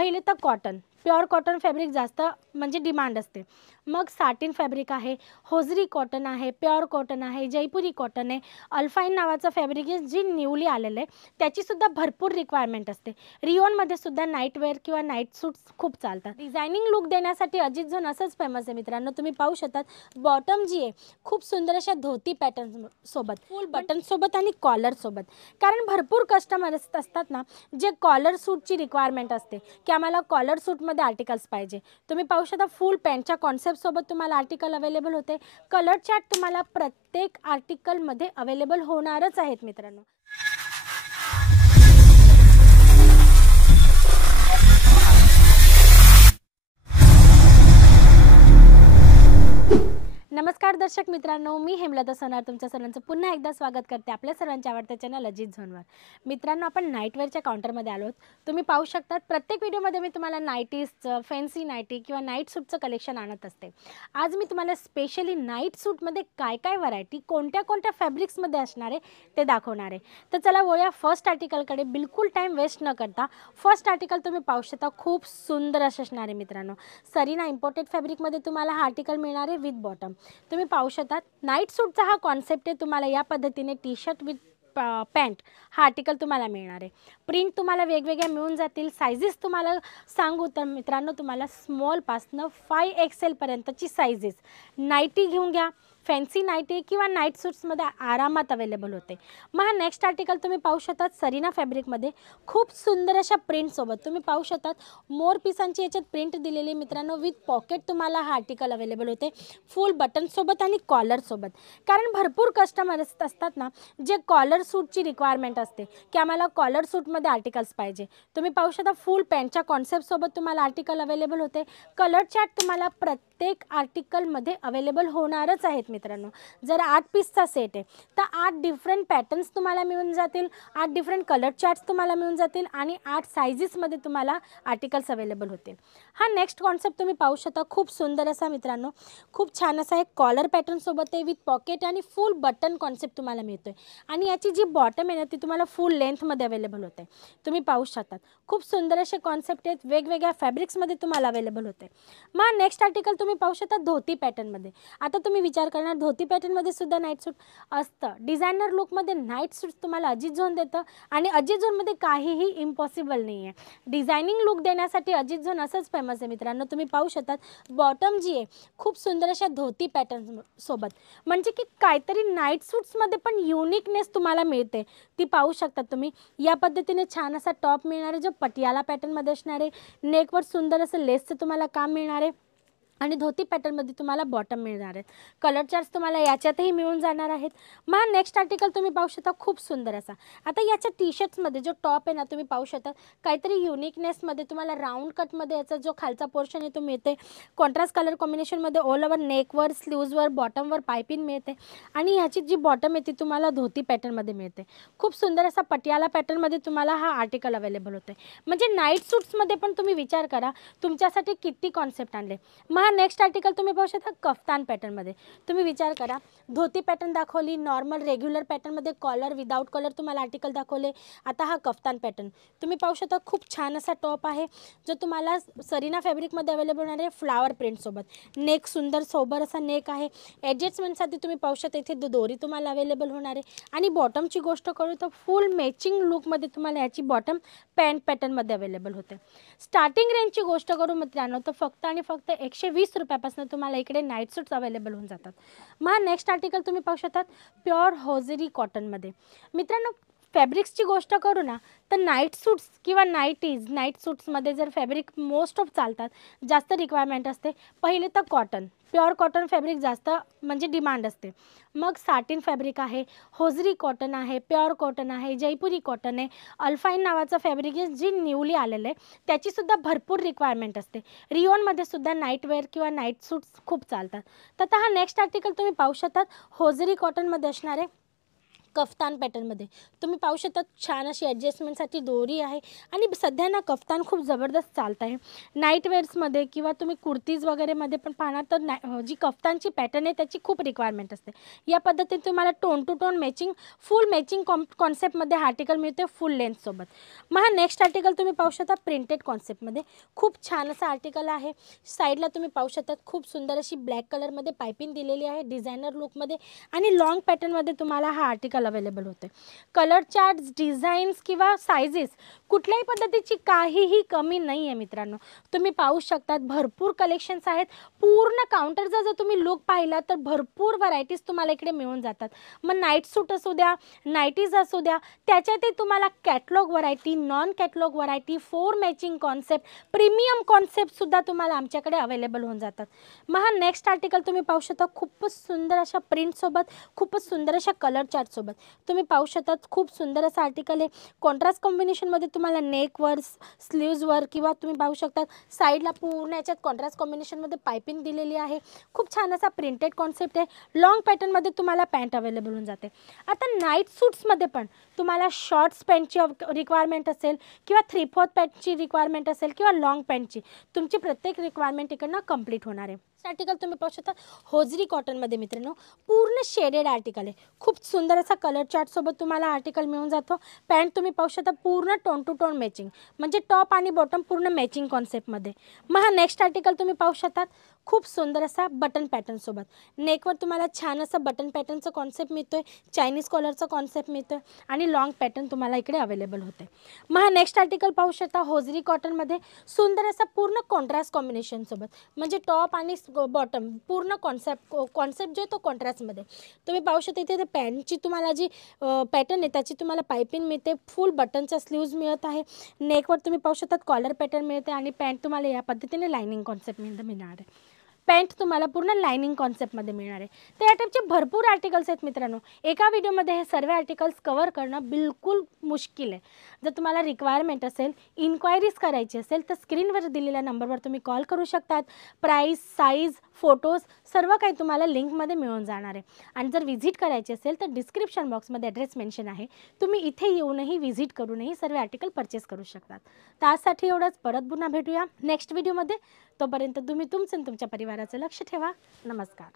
पहिले तर cotton, pure cotton fabric जास्त म्हणजे डिमांड असते. मग साटिन फॅब्रिक आहे, होजरी कॉटन आहे, प्युअर कॉटन आहे, जयपुरी कॉटन आहे, अल्फाईन नावाचं फॅब्रिक आहे जी न्यूली आलेलं आहे, त्याचीसुद्धा भरपूर रिक्वायरमेंट असते. रिओनमध्ये सुद्धा नाईट वेअर किंवा नाईट सूट्स खूप चालतात. डिझायनिंग लुक देण्यासाठी अजित झोन असंच फेमस आहे मित्रांनो. तुम्ही पाहू शकतात बॉटम जी आहे खूप सुंदर अशा धोती पॅटर्न सोबत, फुल बटन सोबत आणि कॉलर सोबत. कारण भरपूर कस्टमर्स असतात ना जे कॉलर सूटची रिक्वायरमेंट असते की आम्हाला कॉलर सूटमध्ये आर्टिकल्स पाहिजे. तुम्ही पाहू शकता फुल पॅन्टच्या कॉन्सेप्टसोबत तुम्हाला आर्टिकल अवेलेबल होते. कलर चार्ट तुम्हाला प्रत्येक आर्टिकलमध्ये अवेलेबल होणारच आहेत मित्रांनो. नमस्कार दर्शक मित्रांनो, मी हेमलता सोनार तुमच्या सर्वांचं पुन्हा एकदा स्वागत करते आपल्या सर्वांच्या आवडत्या चॅनल अजित झोनवर. मित्रांनो, आपण नाईटवेअरच्या काउंटरमध्ये आलो आहोत. तुम्ही पाहू शकतात प्रत्येक व्हिडिओमध्ये मी तुम्हाला नाईटीजचं, फॅन्सी नाईटी किंवा नाईट सूटचं कलेक्शन आणत असते. आज मी तुम्हाला स्पेशली नाईट सूटमध्ये काय काय व्हरायटी, कोणत्या कोणत्या फॅब्रिक्समध्ये असणार आहे ते दाखवणार आहे. तर चला वळूया फर्स्ट आर्टिकलकडे. बिलकुल टाईम वेस्ट न करता फर्स्ट आर्टिकल तुम्ही पाहू शकता खूप सुंदर असं असणार आहे मित्रांनो. सरीना इम्पोर्टेड फॅब्रिकमध्ये तुम्हाला हा आर्टिकल मिळणार आहे विथ बॉटम. तुम्ही पाहू शकतात नाईट सूटचा हा कॉन्सेप्ट आहे. तुम्हाला या पद्धतीने टी शर्ट विथ पॅन्ट हा आर्टिकल तुम्हाला मिळणार आहे. प्रिंट तुम्हाला वेगवेगळ्या मिळून जातील. सायझेस तुम्हाला सांगू तर मित्रांनो, तुम्हाला स्मॉलपासनं 5XL पर्यंतची सायझेस नाईटी घेऊन घ्या, फॅन्सी नाईटी किंवा नाईट सूट्समध्ये आरामात अवेलेबल होते. मग हा नेक्स्ट आर्टिकल तुम्ही पाहू शकतात सरीना फॅब्रिकमध्ये खूप सुंदर अशा प्रिंटसोबत. तुम्ही पाहू शकतात मोर पिसांची याच्यात प्रिंट दिलेली मित्रांनो. विथ पॉकेट तुम्हाला हा आर्टिकल अवेलेबल होते फुल बटनसोबत आणि कॉलरसोबत. कारण भरपूर कस्टमर्स असतात ना जे कॉलर सूटची रिक्वायरमेंट असते की आम्हाला कॉलर सूटमध्ये आर्टिकल्स पाहिजे. तुम्ही पाहू शकता फुल पॅन्टच्या कॉन्सेप्टसोबत तुम्हाला आर्टिकल अवेलेबल होते. कलर चार्ट तुम्हाला प्रत्येक आर्टिकलमध्ये अवेलेबल होणारच आहेत मित्रांनो. जर 8 पीसचा सेट आहे तर 8 डिफरंट पॅटर्न्स तुम्हाला मिळून जातील, 8 डिफरंट कलर चार्ट्स तुम्हाला मिळून जातील आणि 8 सायझेसमध्ये तुम्हाला आर्टिकल्स अवेलेबल होतील. हा नेक्स्ट कॉन्सेप्ट तुम्ही पाहू शकता खूप सुंदर असा मित्रांनो. खूप छान असा एक कॉलर पॅटर्न सोबत आहे विथ पॉकेट आणि फुल बटन कॉन्सेप्ट तुम्हाला मिळतोय. आणि याची जी बॉटम आहे ना ती तुम्हाला फुल लेंथमध्ये अवेलेबल होते. तुम्ही पाहू शकतात खूप सुंदर असे कॉन्सेप्ट आहेत, वेगवेगळ्या फॅब्रिक्समध्ये तुम्हाला अवेलेबल होते. मग नेक्स्ट आर्टिकल तुम्ही पाहू शकता धोती पॅटर्नमध्ये. आता तुम्ही विचार करणार धोती पॅटर्नमध्ये सुद्धा नाईट सूट असतं. डिझायनर लुकमध्ये नाईट सूट तुम्हाला अजित झोन देतं आणि अजित झोनमध्ये काहीही इम्पॉसिबल नाही आहे. डिझायनिंग लुक देण्यासाठी अजित झोन असंच फेमस आहे मित्रांनो. तुम्ही पाहू शकतात बॉटम जी आहे खूप सुंदर अशा धोती पॅटर्न सोबत, म्हणजे की काहीतरी नाईट सूट्समध्ये पण युनिकनेस तुम्हाला मिळते. ती पाहू शकता तुम्ही. या पद्धतीने छान असा टॉप मिळणार आहे जो पटियाला पॅटर्नमध्ये असणार आहे. नेकवर सुंदर असं लेसचं तुम्हाला काम मिळणार आहे आणि धोती पॅटर्नमध्ये तुम्हाला बॉटम मिळणार आहेत. कलर चार्ट्स तुम्हाला याच्यातही मिळून जाणार आहेत. मग नेक्स्ट आर्टिकल तुम्ही पाहू शकता खूप सुंदर असा. आता याच्या टी शर्ट्समध्ये जो टॉप आहे ना तुम्ही पाहू शकता काहीतरी युनिकनेसमध्ये तुम्हाला राऊंड कटमध्ये याचा जो खालचा पोर्शन आहे तो मिळते. कॉन्ट्रास्ट कलर कॉम्बिनेशनमध्ये ऑल ओव्हर नेकवर, स्लीव्जवर, बॉटमवर पायपिंग मिळते आणि ह्याची जी बॉटम आहे ती तुम्हाला धोती पॅटर्नमध्ये मिळते. खूप सुंदर असा पटियाला पॅटर्नमध्ये तुम्हाला हा आर्टिकल अवेलेबल होते. म्हणजे नाईट सूट्समध्ये पण तुम्ही विचार करा तुमच्यासाठी किती कॉन्सेप्ट आणले. मग नेक्स्ट आर्टिकल तुम्ही पाहू शकता कफ्तान पॅटर्नमध्ये. तुम्ही विचार करा धोती पॅटर्न दाखवली, नॉर्मल रेग्युलर पॅटर्नमध्ये कॉलर विदाऊट कॉलर तुम्हाला आर्टिकल दाखवले. आता हा कफ्तान पॅटर्न तुम्ही पाहू शकता खूप छान असा टॉप आहे जो तुम्हाला सरीना फॅब्रिकमध्ये अवेलेबल होणार आहे फ्लावर प्रिंटसोबत. नेक सुंदर सोबर असा नेक आहे. ॲडजस्टमेंटसाठी तुम्ही पाहू शकता इथे दोरी तुम्हाला अवेलेबल होणार आहे. आणि बॉटमची गोष्ट करू तर फुल मॅचिंग लुकमध्ये तुम्हाला याची बॉटम पॅन्ट पॅटर्नमध्ये अवेलेबल होते. स्टार्टिंग रेंजची गोष्ट करू मित्रांनो तर फक्त आणि फक्त 120 रुपयापासून तुम्हाला इकडे नाईट सूट्स अवेलेबल होऊन जातात. मग नेक्स्ट आर्टिकल तुम्ही पाहू शकतात प्युअर होजरी कॉटनमध्ये. मित्रांनो फॅब्रिक्सची गोष्ट करू ना तर नाईट सूट्स किंवा नाईट सूट्समध्ये जर फॅब्रिक मोस्ट ऑफ चालतात, जास्त रिक्वायरमेंट असते. पहिले तर कॉटन, प्युअर कॉटन फॅब्रिक जास्त म्हणजे डिमांड असते. मग साटिन फॅब्रिक आहे, होजरी कॉटन आहे, प्युअर कॉटन आहे, जयपुरी कॉटन आहे, अल्फाईन नावाचं फॅब्रिक आहे जी न्यूली आलेलं आहे, त्याचीसुद्धा भरपूर रिक्वायरमेंट असते. रिओनमध्ये सुद्धा नाईट वेअर किंवा नाईट सूट्स खूप चालतात. तर आता हा नेक्स्ट आर्टिकल तुम्ही पाहू शकतात होजरी कॉटनमध्ये असणार आहे. कफ्तान पॅटर्नमध्ये तुम्ही पाहू शकता छान अशी ॲडजस्टमेंटसाठी दोरी आहे आणि सध्या ना कफ्तान खूप जबरदस्त चालत आहे. नाईट वेअर्समध्ये किंवा तुम्ही कुर्तीज वगैरेमध्ये पण पाहणार तर जी कफ्तानची पॅटर्न आहे त्याची खूप रिक्वायरमेंट असते. या पद्धतीने तुम्हाला tone two tone matching full matching कॉन्सेप्टमध्ये हा आर्टिकल मिळतो फुल लेंथसोबत. मग हा नेक्स्ट आर्टिकल तुम्ही पाहू शकता प्रिंटेड कॉन्सेप्टमध्ये खूप छान असा आर्टिकल आहे. साईडला तुम्ही पाहू शकता खूप सुंदर अशी ब्लॅक कलरमध्ये पायपिंग दिलेली आहे डिझायनर लुकमध्ये आणि लॉंग पॅटर्नमध्ये तुम्हाला हा आर्टिकल अवेलेबल होते. कलर चार्ट्स डिझाईन्स किंवा सायझेस कुठल्याही पद्धतीची काहीही कमी नाही आहे मित्रांनो. तुम्ही पाहू शकतात भरपूर कलेक्शन्स आहेत. पूर्ण काउंटरचा जर तुम्ही लुक पाहिला तर भरपूर व्हरायटीज तुम्हाला इकडे मिळून जातात. मग नाईट सूट असू द्या, नाईटीज असू द्या, त्याच्यातही तुम्हाला catalogue variety, non catalogue variety, four matching concept, premium कॉन्सेप्टसुद्धा तुम्हाला आमच्याकडे अवेलेबल होऊन जातात. मग हा नेक्स्ट आर्टिकल तुम्ही पाहू शकता खूपच सुंदर अशा प्रिंटसोबत, खूपच सुंदर अशा कलर चार्टसोबत तुम्ही पाहू शकता. खूप सुंदर असं आर्टिकल आहे. कॉन्ट्रास्ट कॉम्बिनेशनमध्ये तुम्हाला नेकवर, स्लीव्जवर किंवा तुम्ही पाहू शकता साईडला पूर्ण याच्यात कॉन्ट्रास्ट कॉम्बिनेशनमध्ये पायपिंग दिलेली आहे. खूप छान असा प्रिंटेड कॉन्सेप्ट आहे. लॉंग पॅटर्नमध्ये तुम्हाला पॅन्ट अवेलेबल होऊन जाते. आता नाईट सूट्समध्ये पण तुम्हाला शॉर्ट्स पॅन्टची रिक्वायरमेंट असेल किंवा 3/4 पॅन्टची रिक्वायरमेंट असेल किंवा लॉंग पॅन्टची, तुमची प्रत्येक रिक्वायरमेंट इकडनं कंप्लीट होणार आहे. आर्टिकल तुम्ही पाहू शकता होजरी कॉटनमध्ये मित्रांनो पूर्ण शेडेड आर्टिकल आहे. खूप सुंदर असा कलर चार्टसोबत तुम्हाला आर्टिकल मिळून जातो. पॅन्ट तुम्ही पाहू शकता पूर्ण टोन टू टोन मॅचिंग, म्हणजे टॉप आणि बॉटम पूर्ण मॅचिंग कॉन्सेप्टमध्ये. मग हा नेक्स्ट आर्टिकल तुम्ही पाहू शकतात खूप सुंदर असा बटन पॅटर्नसोबत. नेकवर तुम्हाला छान असा बटन पॅटर्नचा कॉन्सेप्ट मिळतोय, चायनीज कॉलरचा कॉन्सेप्ट मिळतोय आणि लॉंग पॅटर्न तुम्हाला इकडे अवेलेबल होते. मग हा नेक्स्ट आर्टिकल पाहू शकता होजरी कॉटनमध्ये सुंदर असा पूर्ण कॉन्ट्रास्ट कॉम्बिनेशनसोबत, म्हणजे टॉप आणि बॉटम पूर्ण कॉन्सेप्ट जो आहे तो कॉन्ट्रास्टमध्ये. तुम्ही पाहू शकता इथे पॅन्टची तुम्हाला जी पॅटर्न आहे त्याची तुम्हाला पायपिंग मिळते. फुल बटनच्या स्लीव्ज मिळत आहे. नेकवर तुम्ही पाहू शकता कॉलर पॅटर्न मिळते आणि पॅन्ट तुम्हाला या पद्धतीने लाइनिंग कॉन्सेप्टमध्ये मिळणार आहे. पॅन्ट तुम्हाला पूर्ण लाइनिंग कॉन्सेप्टमध्ये मिळणार आहे. तर या टाईपचे भरपूर आर्टिकल्स आहेत मित्रांनो. एका व्हिडिओमध्ये हे सर्व आर्टिकल्स कव्हर करणं बिलकुल मुश्किल आहे. जर तुम्हाला रिक्वायरमेंट असेल, इन्क्वायरीज करायची असेल तर स्क्रीनवर दिलेल्या नंबरवर तुम्ही कॉल करू शकतात. प्राईस, साईज, फोटोज सर्व काही तुम्हाला लिंकमध्ये मिळून जाणार आहे. आणि जर व्हिजिट करायची असेल तर डिस्क्रिप्शन बॉक्समध्ये ॲड्रेस मेन्शन आहे. तुम्ही इथे येऊनही व्हिजिट करूनही सर्व आर्टिकल परचेस करू शकतात. तर आजसाठी एवढंच. परत पुन्हा भेटूया नेक्स्ट व्हिडिओमध्ये. तोपर्यंत तुम्ही तुमचं आणि तुमच्या परिवाराचं लक्ष ठेवा. नमस्कार.